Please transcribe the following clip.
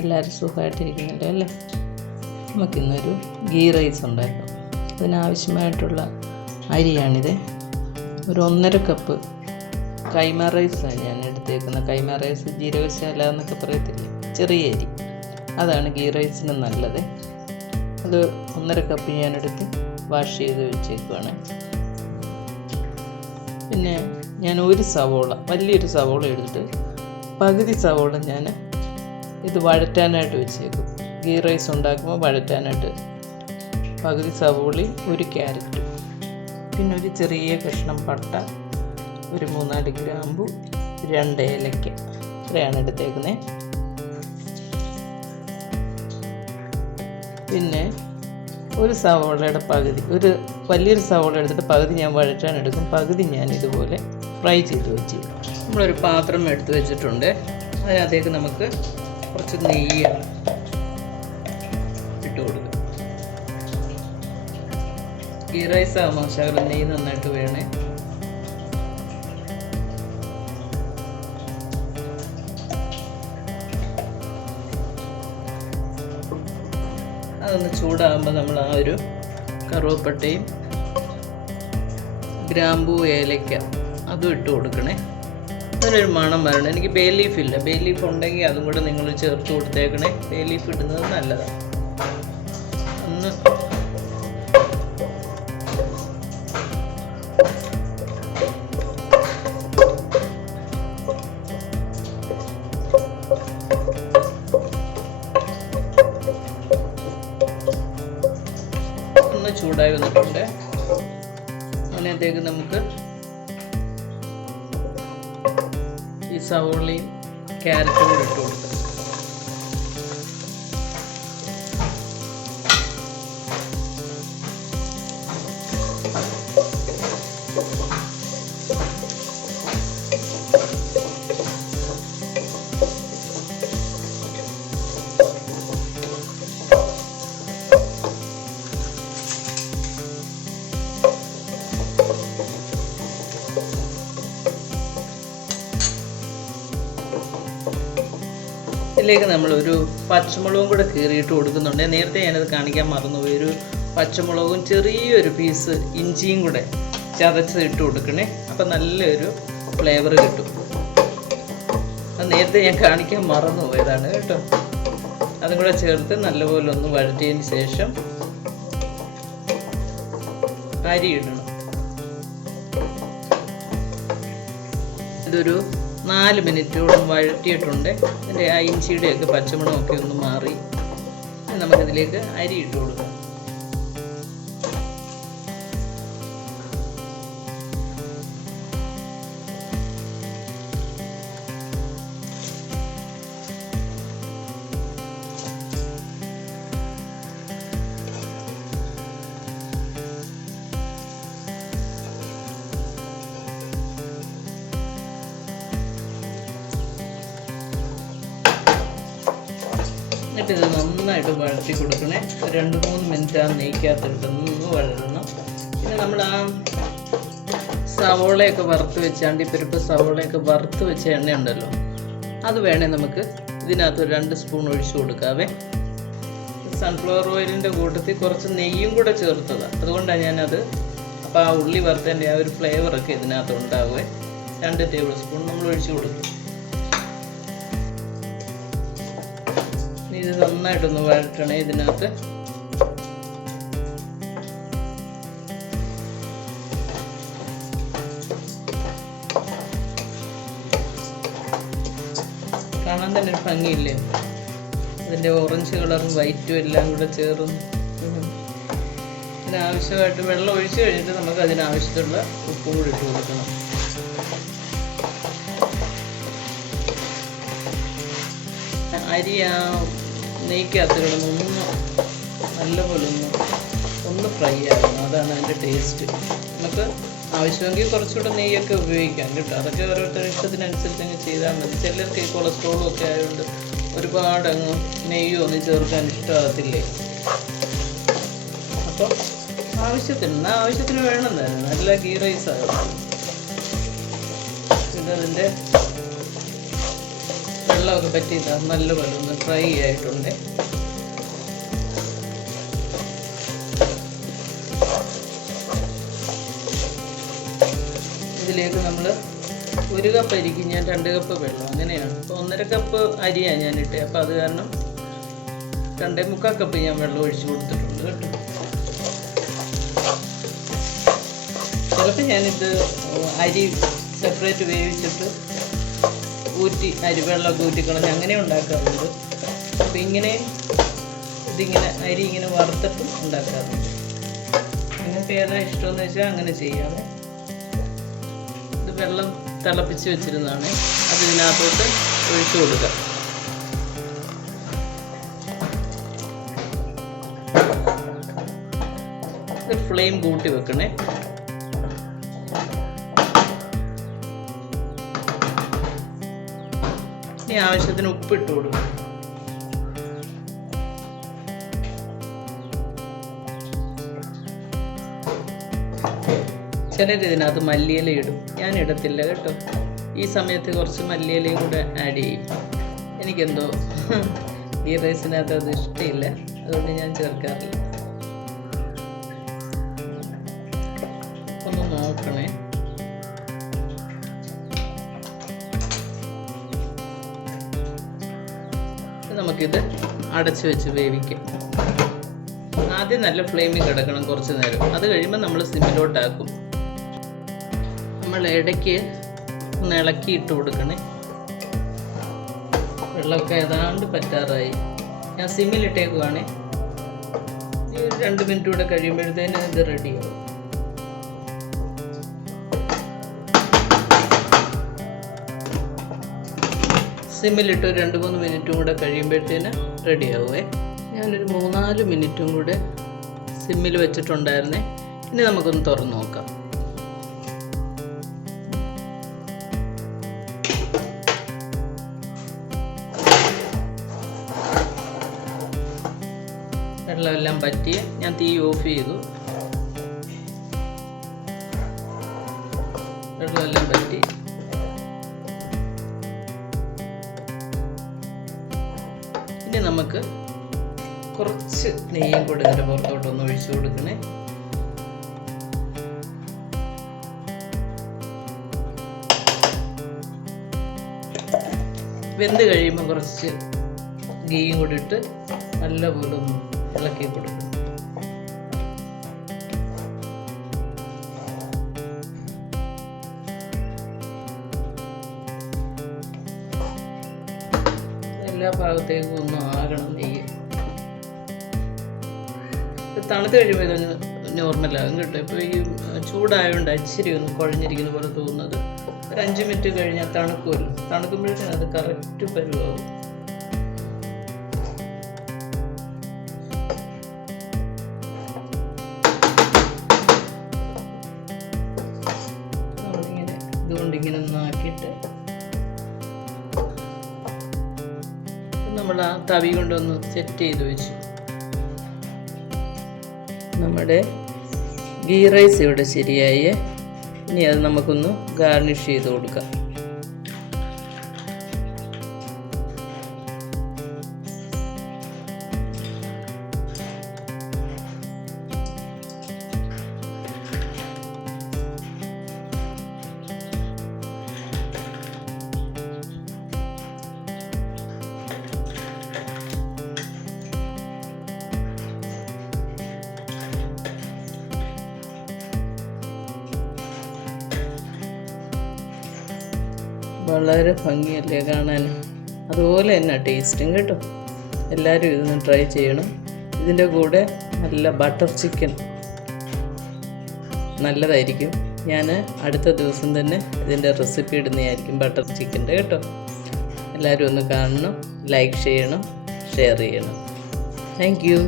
എല്ലാവരും സുഖമായിട്ടിരിക്കുന്നില്ല അല്ലേ? നമുക്കിന്നൊരു ഗീ റൈസ് ഉണ്ടാക്കാം. അതിനാവശ്യമായിട്ടുള്ള അരിയാണിത്. ഒരു 1.5 കപ്പ് കൈമ റൈസാണ് ഞാൻ എടുത്തേക്കുന്നത്. കൈമ റൈസ് ജീരകശാല എന്നൊക്കെ പറയത്തില്ലേ, ചെറിയ അരി. അതാണ് ഗീ റൈസിന് നല്ലത്. അത് 1.5 കപ്പ് ഞാനെടുത്ത് വാഷ് ചെയ്ത് വെച്ചേക്കുവാണ്. പിന്നെ ഞാൻ ഒരു സവോള, വലിയൊരു സവോള എടുത്തിട്ട് പകുതി സവോള ഞാൻ ഇത് വഴറ്റാനായിട്ട് വെച്ചേക്കും. ഗീ റൈസ് ഉണ്ടാക്കുമ്പോൾ വഴറ്റാനായിട്ട് പകുതി സവോളയും ഒരു ക്യാരറ്റും, പിന്നെ ഒരു ചെറിയ കഷ്ണം പട്ട, ഒരു 3-4 ഗ്രാമ്പു, 2 ഏലക്ക, ഇത്രയാണ് എടുത്തേക്കുന്നത്. പിന്നെ ഒരു സവോളയുടെ പകുതി, ഒരു വലിയൊരു സവോള എടുത്തിട്ട് പകുതി ഞാൻ വഴറ്റാനെടുക്കും, പകുതി ഞാൻ ഇതുപോലെ ഫ്രൈ ചെയ്ത് വെച്ച്. നമ്മളൊരു പാത്രം എടുത്ത് വെച്ചിട്ടുണ്ട്. അതിനകത്തേക്ക് നമുക്ക് കുറച്ച് നെയ്യ് ഇട്ട് കൊടുക്കും. ഗീ റൈസ് ആകുമ്പോൾ ശകലം നെയ്യ് നന്നായിട്ട് വേണേ. അതൊന്ന് ചൂടാകുമ്പോൾ നമ്മൾ ആ ഒരു കറുവപ്പട്ടയും ഗ്രാമ്പൂ ഏലക്ക അതും ഇട്ട് കൊടുക്കണേ. അതിനൊരു മണം വരണം. എനിക്ക് ബേ ലീഫ് ഇല്ല, ബേ ലീഫ് ഉണ്ടെങ്കിൽ അതും കൂടെ നിങ്ങൾ ചേർത്ത് കൊടുത്തേക്കണേ. ബേ ലീഫ് ഇടുന്നത് നല്ലതാണ്. ഒന്ന് ചൂടായി വന്നിട്ടുണ്ട്. അതിനകത്തേക്ക് നമുക്ക് ഈ സവോളയും ക്യാരറ്റും കൂടി ഇട്ട് കൊടുക്കാം. ഇതിലേക്ക് നമ്മളൊരു പച്ചമുളകും കൂടെ കീറിയിട്ട് കൊടുക്കുന്നുണ്ട്. നേരത്തെ ഞാനത് കാണിക്കാൻ മറന്നുപോയി. ഒരു പച്ചമുളകും ചെറിയൊരു പീസ് ഇഞ്ചിയും കൂടെ ചതച്ച് ഇട്ട് കൊടുക്കണേ. അപ്പം നല്ലൊരു ഫ്ലേവർ കിട്ടും. അത് നേരത്തെ ഞാൻ കാണിക്കാൻ മറന്നുപോയതാണ് കേട്ടോ. അതും കൂടെ ചേർത്ത് നല്ലപോലെ ഒന്ന് വഴറ്റിയതിന് ശേഷം അരി ഇടണം. ഇതൊരു 4 മിനിറ്റോളം വഴറ്റിയിട്ടുണ്ട്. അതിൻ്റെ ആ ഇഞ്ചിയുടെയൊക്കെ പച്ചമണമൊക്കെ ഒന്ന് മാറി നമുക്കിതിലേക്ക് അരി ഇട്ട് കൊടുക്കാം. എന്നിട്ട് ഇത് നന്നായിട്ട് വഴറ്റി കൊടുക്കണേ. 2-3 മിനിറ്റ് ആ നെയ്ക്കകത്തിട്ട് ഒന്ന് വഴരണം. പിന്നെ നമ്മൾ ആ സവോളയൊക്കെ വറുത്ത് വെച്ച അണ്ടിപ്പരിപ്പ് സവോളയൊക്കെ വറുത്ത് വെച്ച എണ്ണയുണ്ടല്ലോ, അത് വേണേൽ നമുക്ക് ഇതിനകത്ത് 2 സ്പൂൺ ഒഴിച്ചു കൊടുക്കാവേ. സൺഫ്ലവർ ഓയിലിൻ്റെ കൂട്ടത്തിൽ കുറച്ച് നെയ്യും കൂടെ ചേർത്തതാണ്, അതുകൊണ്ടാണ് ഞാനത്. അപ്പോൾ ആ ഉള്ളി വറുത്തതിൻ്റെ ആ ഒരു ഫ്ലേവറൊക്കെ ഇതിനകത്ത് ഉണ്ടാകുമേ. 2 ടേബിൾ സ്പൂൺ നമ്മൾ ഒഴിച്ചു കൊടുക്കും. ഇത് നന്നായിട്ടൊന്ന് വഴറ്റണേ. ഇതിനകത്ത് കാണാൻ തന്നെ ഒരു ഭംഗിയില്ലേ? അതിൻ്റെ ഓറഞ്ച് കളറും വൈറ്റും എല്ലാം കൂടെ ചേർന്ന് ഇതിനാവശ്യമായിട്ട് വെള്ളം ഒഴിച്ച് കഴിഞ്ഞിട്ട് നമുക്ക് അതിനാവശ്യത്തിലുള്ള ഉപ്പും കൂടി ഇട്ട് കൊടുക്കണം. അരി ആ നെയ്ക്കകത്ത് കിടന്ന് നല്ലപോലെ ഒന്ന് ഫ്രൈ ആകണം. അതാണ് അതിൻ്റെ ടേസ്റ്റ്. നമുക്ക് ആവശ്യമെങ്കിൽ കുറച്ചുകൂടെ നെയ്യൊക്കെ ഉപയോഗിക്കാം കേട്ടോ. അതൊക്കെ ഓരോരുത്തരുടെ ഇഷ്ടത്തിനനുസരിച്ച് അങ്ങ് ചെയ്താൽ മതി. ചിലർക്ക് ഈ കൊളസ്ട്രോളും ഒക്കെ ആയതുകൊണ്ട് ഒരുപാട് അങ്ങ് നെയ്യും ഒന്നും ചേർക്കാൻ ഇഷ്ടമാകത്തില്ലേ. അപ്പോൾ ആവശ്യത്തിന് വേണം തന്നെ. നല്ല ഗീ റൈസ് ആകും. പിന്നെ അതിൻ്റെ വെള്ളമൊക്കെ പറ്റിയില്ല, നല്ലപോലെ ഒന്ന് ഫ്രൈ ആയിട്ടുണ്ട്. ഇതിലേക്ക് നമ്മൾ 1 കപ്പ് അരിക്ക് ഞാൻ 2 കപ്പ് വെള്ളം, അങ്ങനെയാണ്. അപ്പോൾ 1.5 കപ്പ് അരിയാണ് ഞാനിട്ട്. അപ്പോൾ അത് കാരണം 2.25 കപ്പ് ഞാൻ വെള്ളം ഒഴിച്ച് കൊടുത്തിട്ടുണ്ട് കേട്ടോ. ചിലപ്പോൾ ഞാനിത് അരി സെപ്പറേറ്റ് വേവിച്ചിട്ട് വെള്ളമൊക്കെ ഊറ്റിക്കളഞ്ഞ് അങ്ങനെ ഉണ്ടാക്കാറുണ്ട്. അപ്പോൾ ഇതിങ്ങനെ അരി ഇങ്ങനെ വറുത്തിട്ടും ഉണ്ടാക്കാറുണ്ട്. നിങ്ങൾക്ക് ഏതാ ഇഷ്ടമെന്ന് വെച്ചാൽ അങ്ങനെ ചെയ്യാതെ. ഇത് വെള്ളം തിളപ്പിച്ച് വെച്ചിരുന്നതാണ്, അത് ഇതിനകത്തോട്ട് ഒഴിച്ചു കൊടുക്കുക. ഇത് ഫ്ലെയിം കൂട്ടി വെക്കണേ. ഇനി ആവശ്യത്തിന് ഉപ്പിട്ട് കൊടുക്കും. ചിലർ ഇതിനകത്ത് മല്ലിയില ഇടും, ഞാൻ ഇടത്തില്ല കേട്ടോ. ഈ സമയത്ത് കുറച്ച് മല്ലിയിലയും കൂടെ ആഡ് ചെയ്യും. എനിക്കെന്തോ ഈ റൈസിനകത്ത് അത് ഇഷ്ടമില്ല, അതുകൊണ്ട് ഞാൻ ചേർക്കാറില്ല. ഒന്ന് നോക്കണേ. നമുക്കിത് അടച്ചു വെച്ച് വേവിക്കാം. ആദ്യം നല്ല ഫ്ലെയിമിൽ കിടക്കണം കുറച്ച് നേരം. അത് കഴിയുമ്പോൾ നമ്മൾ സിമ്മിലോട്ടാക്കും. നമ്മൾ ഇടയ്ക്ക് ഒന്ന് ഇളക്കി ഇട്ട് കൊടുക്കണേ. വെള്ളമൊക്കെ ഏതാണ്ട് പറ്റാറായി. ഞാൻ സിമ്മിലിട്ടേക്കുവാണേ. ഈ 2 മിനിറ്റ് കൂടെ കഴിയുമ്പോഴത്തേന് ഇത് റെഡിയാവും. സിമ്മിലിട്ട് 2-3 മിനിറ്റും കൂടെ കഴിയുമ്പോഴത്തേന് റെഡിയാവുമേ. ഞാനൊരു 3-4 മിനിറ്റും കൂടെ സിമ്മിൽ വെച്ചിട്ടുണ്ടായിരുന്നേ. ഇനി നമുക്കൊന്ന് തുറന്ന് നോക്കാം. വെള്ളമെല്ലാം പറ്റി ഞാൻ തീ ഓഫ് ചെയ്തു. വെള്ളമെല്ലാം പറ്റി. ഇനി നമുക്ക് കുറച്ച് നെയ്യും കൂടി ഇതിൻ്റെ പുറത്തോട്ടൊന്ന് ഒഴിച്ചു കൊടുക്കണേ. വെന്ത് കഴിയുമ്പോൾ കുറച്ച് ഗീയും കൂടി ഇട്ട് നല്ലപോലെ ഒന്ന് ഇളക്കി കൊടുക്കണം. എല്ലാ ഭാഗത്തേക്കും ഒന്നും ആകണം നെയ്യ്. തണുത്ത് കഴിയുമ്പോൾ ഇതൊന്ന് നോർമലാകും കേട്ടോ. ഇപ്പോൾ ഈ ചൂടായതുകൊണ്ട് ഇച്ചിരി ഒന്ന് കുഴഞ്ഞിരിക്കുന്ന പോലെ തോന്നുന്നത്. ഒരു 5 മിനിറ്റ് കഴിഞ്ഞാൽ തണുക്കുമല്ലോ. തണുക്കുമ്പോഴത്തേനും അത് കറക്റ്റ് പരുവാകും. നമ്മളിങ്ങനെ ഇതുകൊണ്ടിങ്ങനെ ഒന്നാക്കിയിട്ട് നമ്മൾ ആ തവി കൊണ്ടൊന്ന് സെറ്റ് ചെയ്ത് വെച്ചു. നമ്മുടെ ഗീ റൈസ് ഇവിടെ ശരിയായി. ഇനി അത് നമുക്കൊന്ന് ഗാർണിഷ് ചെയ്ത് കൊടുക്കാം. വളരെ ഭംഗിയല്ലേ കാണാൻ, അതുപോലെ തന്നെ ടേസ്റ്റും കേട്ടോ. എല്ലാവരും ഇതൊന്ന് ട്രൈ ചെയ്യണം. ഇതിൻ്റെ കൂടെ നല്ല ബട്ടർ ചിക്കൻ നല്ലതായിരിക്കും. ഞാൻ അടുത്ത ദിവസം തന്നെ ഇതിൻ്റെ റെസിപ്പി ഇടുന്നതായിരിക്കും, ബട്ടർ ചിക്കൻ്റെ കേട്ടോ. എല്ലാവരും ഒന്ന് കാണണം, ലൈക്ക് ചെയ്യണം, ഷെയർ ചെയ്യണം. Thank you.